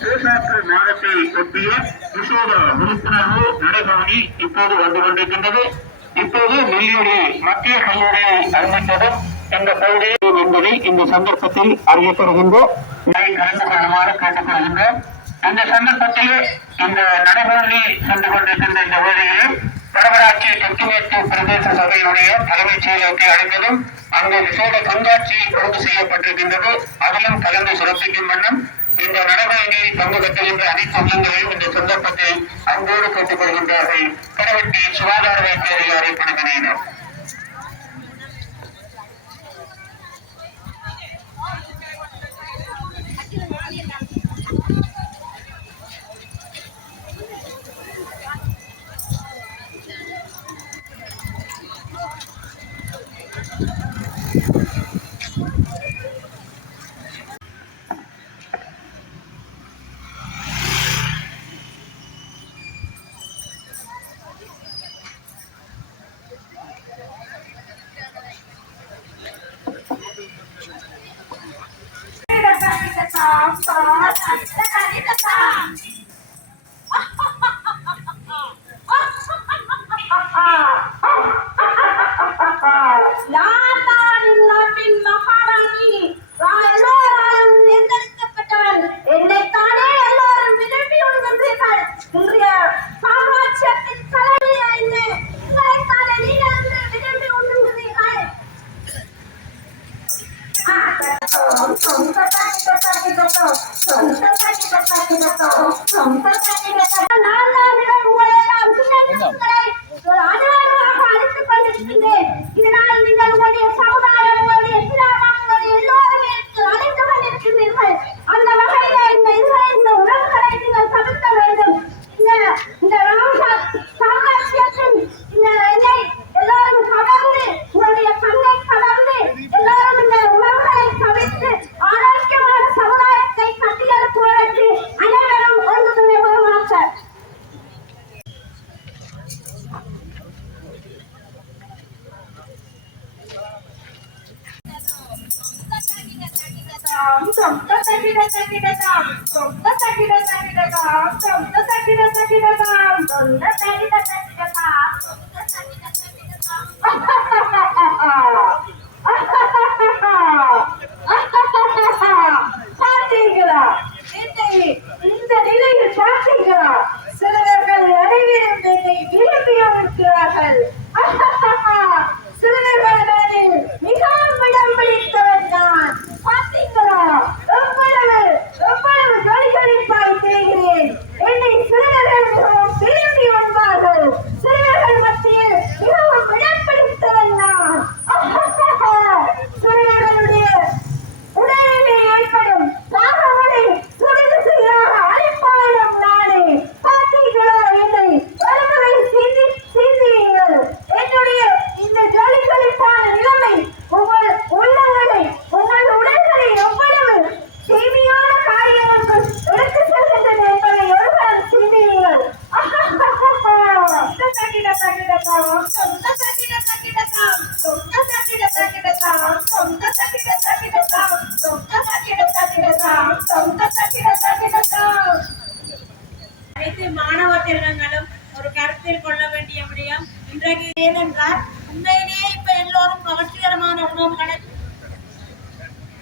பேசாற்று மாதத்தை ஒட்டிய விசேட விழிப்புணர்வு நடைபவனி இப்போது வந்து கொண்டிருக்கின்றது. இப்போது நெல்லியுடைய மத்திய கல்லூரியை அறிவித்ததும் இந்த பகுதி என்பதை இந்த சந்தர்ப்பத்தில் அறியப்படுகின்றோம். கலந்து கொள்ளுமாறு கேட்டுக்கொள்கின்றோம். இந்த சந்தர்ப்பத்தில் இந்த நடைபவனி சென்று கொண்டிருக்கின்ற இந்த வேளையிலும் வடவராட்சி தெற்கு மேற்கு பிரதேச சபையினுடைய தலைமைச் செயலகத்தை அடைந்ததும் அங்கு விசேட கண்காட்சி ஒழுங்கு செய்யப்பட்டிருக்கின்றது. அதிலும் கலந்து சிறப்பிக்கும் வண்ணம் இந்த நடைபயணியில் பங்கு பெற்றுகின்ற அனைத்து உள்ளங்களையும் இந்த சந்தர்ப்பத்தில் அன்போடு கேட்டுக் கொள்கின்றார்கள். கடவட்டி சுகாதார வைத்திய அதிகாரி பணிமனையினர்.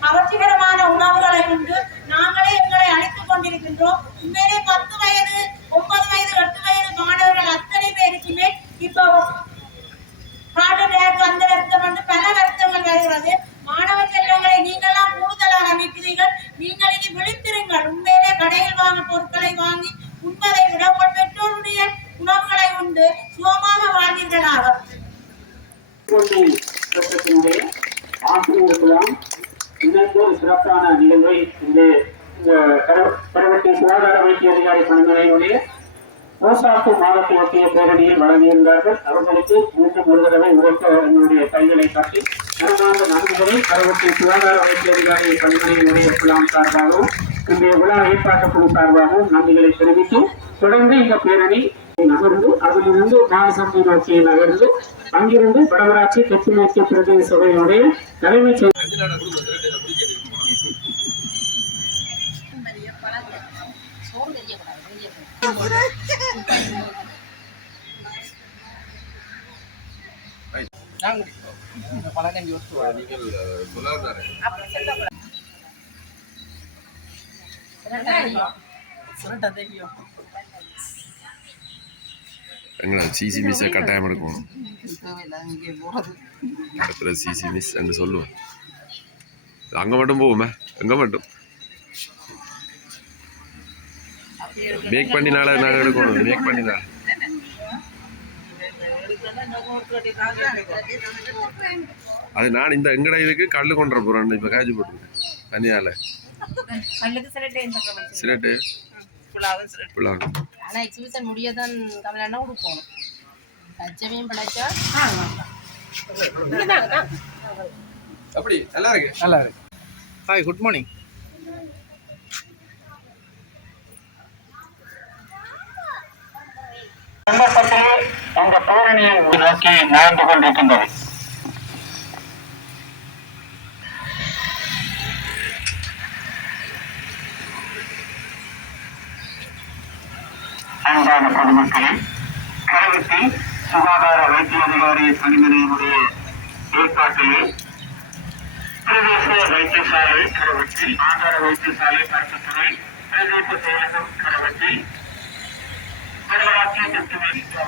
கவர்ச்சிகரமான உணவுகளை உண்டு நாங்களே எங்களை அழைத்துக் கொண்டிருக்கின்றோம். உண்மையிலே 10 வயது 9 வயது 8 வயது மாணவர்கள் அத்தனை பேருக்குமே இப்போ அந்த வருத்தம் வந்து பல வருத்தங்கள் வருகிறது. மாணவ செல்வங்களை நீங்கள்லாம் கூடுதலாக அமைக்கிறீர்கள். நீங்கள் இனி விழித்திருங்கள். உண்மையிலே கடையில் வாங்க பொருட்களை வாங்கி உண்பதை விட உங்கள் பெற்றோருடைய உணவுகளை உண்டு சுகமாக வாழ்வீர்களாக. ஆசிரியர்களாம் இன்னைக்கு ஒரு சிறப்பான நிகழ்வை இந்த கடவட்டி சுகாதார வைத்திய அதிகாரி பணிமனையினுடைய போசாக்கு மாதத்தை ஒட்டிய பேரணியில் வழங்கியிருந்தார்கள். அவர்களுக்கு மீண்டும் ஒரு தடவை உரைக்க என்னுடைய கைகளை காட்டி கடந்த நன்றிகளை கடவட்டி சுகாதார வைத்திய அதிகாரி பணிமனையினுடைய குழாம் சார்பாகவும் இன்றைய விழா ஏற்பாட்டு குழு சார்பாகவும் நன்றிகளை தெரிவித்து தொடர்ந்து இந்த பேரணி நகர்ந்து அதிலிருந்து மாநசந்தி நோக்கி நகர்ந்து அங்கிருந்து வடவராட்சி தெற்கு மேற்கு பிரதேச சபையினுடைய தலைமைச் செயலர் எங்களா சிசி மிஸ்ஸை கட்டாயம் எடுக்கணும். இடத்துல சிசி மிஸ் என்று சொல்லுவோம். அங்கே மட்டும் போவோமே, எங்கே மட்டும் மேக் பண்ணினால நாங்கள் எடுக்கணும். மேக் பண்ணினால அது நான் இந்த எங்கட இதுக்கு கல் கொண்டு போகிறேன். இப்போ காய்ச்சி போட்டுருக்கேன் தனியால் சிலட்டு புலாகும். ஆனால் எக்ஸிபிஷன் முடியதான் தமிழ்னா கொடுக்கணும். லட்சமையும் பிழைச்சா அப்படி நல்லா இருக்கு. நல்லா இருக்கு. Hi, good morning. சந்தர்ப்பத்தில் இந்த பேரணியை நோக்கி நகர்ந்து கொண்டிருக்கின்றது. அன்பான பொதுமக்களே, கரவட்டி சுகாதார வைத்திய அதிகாரி பணிமனையினுடைய ஏற்பாட்டிலே பிரதேச வைத்தியசாலை கரவட்டி, ஆதார வைத்தியசாலை பருத்தித்துறை, பிரதேச செயலகம் கரவட்டி, வடவராட்சி திருத்துறை வைத்திய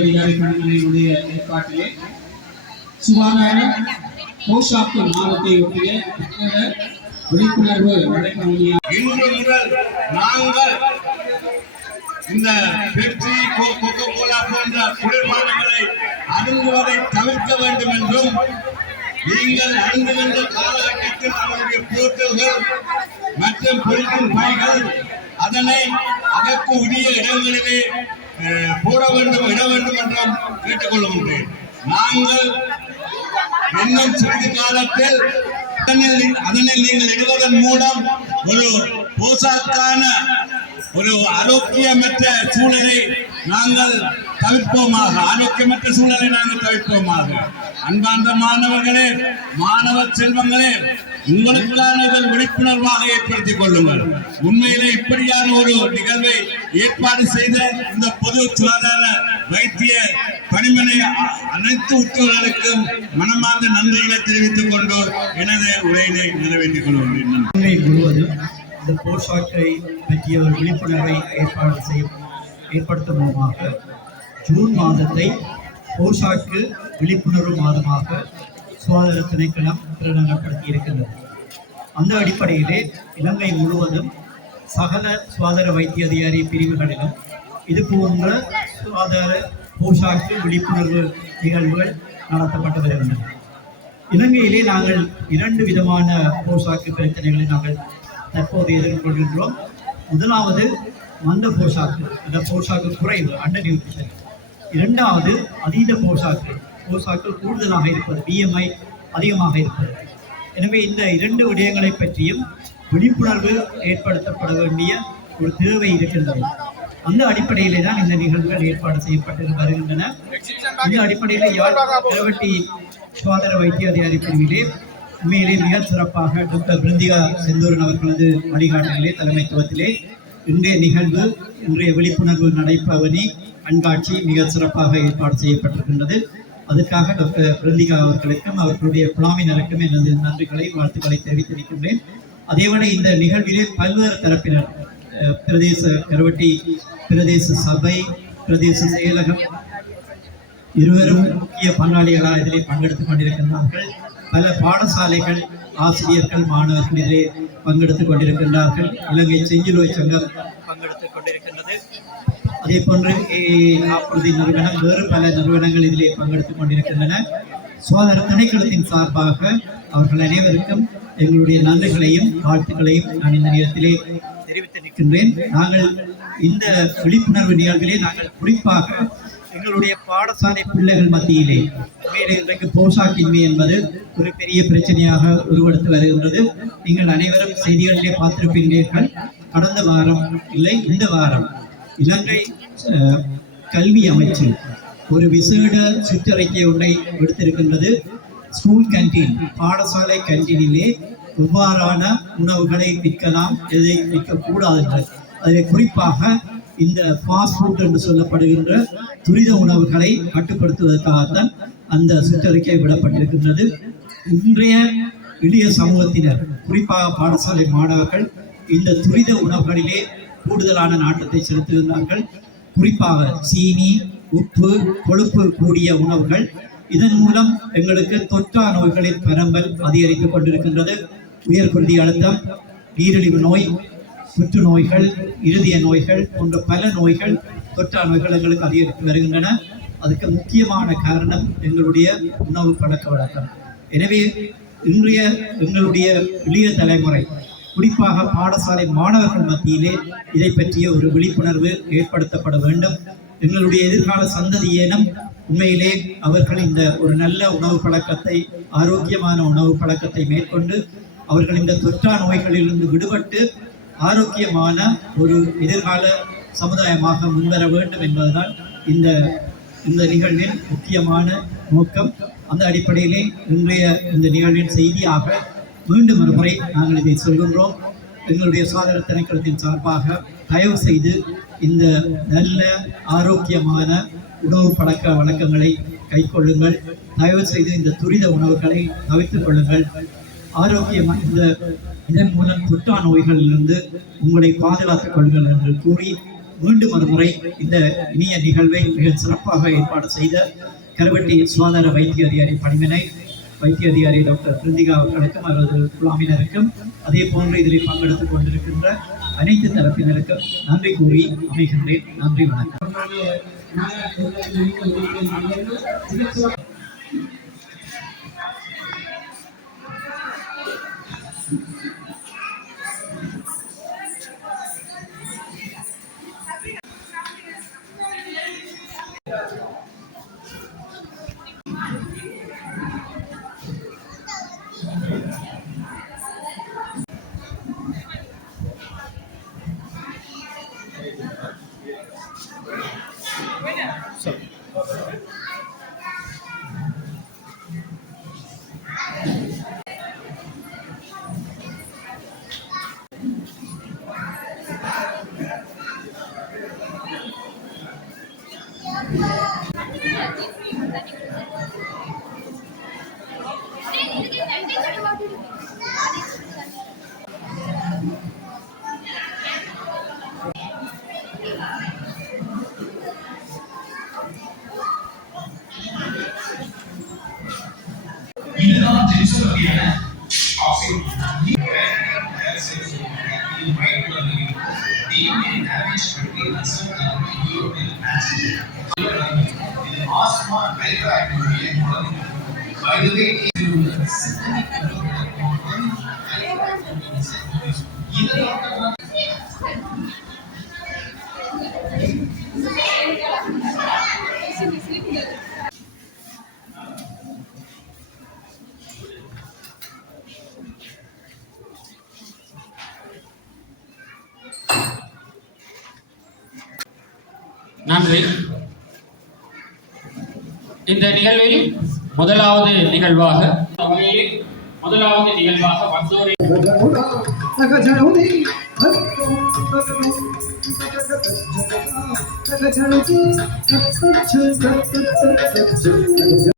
அதிகாரி பணிமனையினுடைய ஏற்பாட்டிலே சுகாதார போஷாக்கு மாதத்தை ஒட்டிய விழிப்புணர்வு நடைபெறும். இன்று முதல் நாங்கள் இந்த பெப்சி, கோகோ கோலா போன்ற குளிர்பானங்களை அருந்துவதை தவிர்க்க வேண்டும் என்றும், நீங்கள் அருந்துகின்ற காலகட்டத்தில் அவருடைய போட்டல்கள் மற்றும் பொருட்கள் பைகள் அதனை அதற்கு உரிய இடங்களிலே போட வேண்டும், இட வேண்டும் என்றும் கேட்டுக்கொள்கின்றேன். நாங்கள் இன்னும் சிறிது காலத்தில் அதனை நீங்கள் இடுவதன் மூலம் ஒரு போசாக்கான ஒரு ஆரோக்கியமற்ற சூழலை நாங்கள் தவிர்ப்போமாக. அன்பார்ந்த மாணவர்களே, மாணவ செல்வங்களே, உங்களுக்கான விழிப்புணர்வாக ஏற்படுத்திக் கொள்ளுங்கள். உண்மையிலே இப்படியான ஒரு நிகழ்வை ஏற்பாடு செய்த இந்த பொது சுகாதார வைத்திய பணிமனை அனைத்து உத்தரவுகளுக்கும் மனமார்ந்த நன்றிகளை தெரிவித்துக் கொண்டு எனது உரையினை நிறைவேற்றிக் கொள்கிறேன். முழுவதும் இந்த போஷாக்கை பற்றிய ஒரு விழிப்புணர்வை ஏற்படுத்தும் மூலமாக ஜூன் மாதத்தை போஷாக்கு விழிப்புணர்வு மாதமாக சுகாதார திணைக்களம் பிரகடனப்படுத்தி இருக்கின்றது. அந்த அடிப்படையிலே இலங்கை முழுவதும் சகல சுகாதார வைத்திய அதிகாரி பிரிவுகளிலும் இது போன்ற சுகாதார போஷாக்கு விழிப்புணர்வு நிகழ்வுகள் நடத்தப்பட்டு வருகின்றன. இலங்கையிலே நாங்கள் 2 விதமான போஷாக்கு பிரச்சனைகளை நாங்கள் தற்போது எதிர்கொள்கின்றோம். முதலாவது மந்த போஷாக்கு, இந்த போஷாக்கு குறைவு, அண்டர் நியூட்ரிஷன். இரண்டாவது அதீத போஷாக்கு கூடுதலாக இருப்பது, BMI அதிகமாக இருப்பது. எனவே இந்த 2 விடயங்களை பற்றியும் விழிப்புணர்வு ஏற்படுத்தப்பட வேண்டிய ஒரு தேவை இருக்கின்றது. அந்த அடிப்படையிலே தான் இந்த நிகழ்வுகள் ஏற்பாடு செய்யப்பட்டு வருகின்றன. இந்த அடிப்படையில் கரவட்டி சுகாதார வைத்திய அதிகாரி பிரிவிலே உண்மையிலே மிக சிறப்பாக டாக்டர் பிருந்திகா செந்தூரன் அவர்களது வழிகாட்டுதலிலே தலைமைத்துவத்திலே இன்றைய நிகழ்வு, இன்றைய விழிப்புணர்வு நடைபவனி கண்காட்சி மிக சிறப்பாக ஏற்பாடு செய்யப்பட்டிருக்கின்றது. அதற்காக டாக்டர் பிருந்திகா அவர்களுக்கும் அவர்களுடைய குழாமினருக்கும் எனது நன்றிகளை, வாழ்த்துக்களை தெரிவித்திருக்கின்றேன். அதேவேளை இந்த நிகழ்விலே பல்வேறு தரப்பினர், பிரதேச கருவட்டி பிரதேச சபை, பிரதேச செயலகம் இருவரும் முக்கிய பங்காளிகளாக இதிலே பங்கெடுத்துக் கொண்டிருக்கின்றார்கள். பல பாடசாலைகள், ஆசிரியர்கள், மாணவர்கள் இதிலே பங்கெடுத்துக் கொண்டிருக்கின்றார்கள். இலங்கை செஞ்சிலுவை சங்கம் பங்கெடுத்துக் கொண்டிருக்கின்றது. அதே போன்று காப்புறுதி நிறுவனம், வேறு பல நிறுவனங்கள் இதிலே பங்கெடுத்துக் கொண்டிருக்கின்றன. சுகாதார திணைக்களத்தின் சார்பாக அவர்கள் அனைவருக்கும் எங்களுடைய நன்றிகளையும் வாழ்த்துக்களையும் நான் இந்த நேரத்திலே தெரிவித்து நிற்கின்றேன். நாங்கள் இந்த விழிப்புணர்வு நிகழ்விலே நாங்கள் குறிப்பாக எங்களுடைய பாடசாலை பிள்ளைகள் மத்தியிலே மேலே இன்றைக்கு போஷாக்கின்மை என்பது ஒரு பெரிய பிரச்சனையாக உருவெடுத்து வருகின்றது. நீங்கள் அனைவரும் செய்திகளிலே பார்த்திருப்பீர்கள். கடந்த வாரம் இல்லை, இந்த வாரம் இலங்கை கல்வி அமைச்சு ஒரு விசேட சுற்றறிக்கை ஒன்றை எடுத்திருக்கின்றது. ஸ்கூல் கேன்டீன், பாடசாலை கேன்டீனிலே எவ்வாறான உணவுகளை விற்கலாம், எதை விற்கக்கூடாது என்று. அதில் குறிப்பாக இந்த ஃபாஸ்ட் ஃபுட் என்று சொல்லப்படுகின்ற துரித உணவுகளை கட்டுப்படுத்துவதற்காகத்தான் அந்த சுற்றறிக்கை விடப்பட்டிருக்கின்றது. இன்றைய இளைய சமூகத்தினர், குறிப்பாக பாடசாலை மாணவர்கள் இந்த துரித உணவுகளிலே கூடுதலான நாட்டத்தை செலுத்துகின்றார்கள். குறிப்பாக சீனி, உப்பு, கொழுப்பு கூடிய உணவுகள். இதன் மூலம் எங்களுக்கு தொற்றா நோய்களின் பரம்பல் அதிகரித்துக் கொண்டிருக்கின்றது. உயர்குருதி அழுத்தம், நீரிழிவு நோய், புற்றுநோய்கள், இருதய நோய்கள் போன்ற பல நோய்கள், தொற்றா நோய்கள் எங்களுக்கு அதிகரித்து வருகின்றன. அதுக்கு முக்கியமான காரணம் எங்களுடைய உணவு பழக்க வழக்கம். எனவே இன்றைய எங்களுடைய இளைய தலைமுறை, குறிப்பாக பாடசாலை மாணவர்கள் மத்தியிலே இதை பற்றிய ஒரு விழிப்புணர்வு ஏற்படுத்தப்பட வேண்டும். எங்களுடைய எதிர்கால சந்ததியினம் உண்மையிலே அவர்கள் இந்த ஒரு நல்ல உணவு பழக்கத்தை, ஆரோக்கியமான உணவு பழக்கத்தை மேற்கொண்டு அவர்கள் இந்த தொற்றா நோய்களிலிருந்து விடுபட்டு ஆரோக்கியமான ஒரு எதிர்கால சமுதாயமாக முன்வர வேண்டும் என்பதுதான் இந்த நிகழ்வின் முக்கியமான நோக்கம். அந்த அடிப்படையிலே இன்றைய இந்த நிகழ்வின் செய்தியாக மீண்டும் ஒரு முறை நாங்கள் இதை சொல்கின்றோம். எங்களுடைய சுகாதார திணைக்களத்தின் சார்பாக தயவு செய்து இந்த நல்ல ஆரோக்கியமான உணவு பழக்க வழக்கங்களை கைக்கொள்ளுங்கள். தயவு செய்து இந்த துரித உணவுகளை தவிர்த்துக் கொள்ளுங்கள். ஆரோக்கியமாக இதன் மூலம் தொற்றா நோய்களிலிருந்து உங்களை பாதுகாத்துக் கொள்ளுங்கள் என்று கூறி மீண்டும் ஒரு முறை இந்த இனிய நிகழ்வை மிக சிறப்பாக ஏற்பாடு செய்த கருவட்டி சுகாதார வைத்திய அதிகாரி பணிமனை வைத்திய அதிகாரி டாக்டர் பிருந்திகா அவர்களுக்கும் அவரது குழாமினருக்கும் அதே போன்று இதில் பங்கெடுத்துக் கொண்டிருக்கின்ற அனைத்து தரப்பினருக்கும் நன்றி கூறி அமைகின்றேன். நன்றி, வணக்கம். இதுதான் ஜென்சுவரியான நன்றி. இந்த நிகழ்வில் முதலாவது நிகழ்வாக வந்தோரை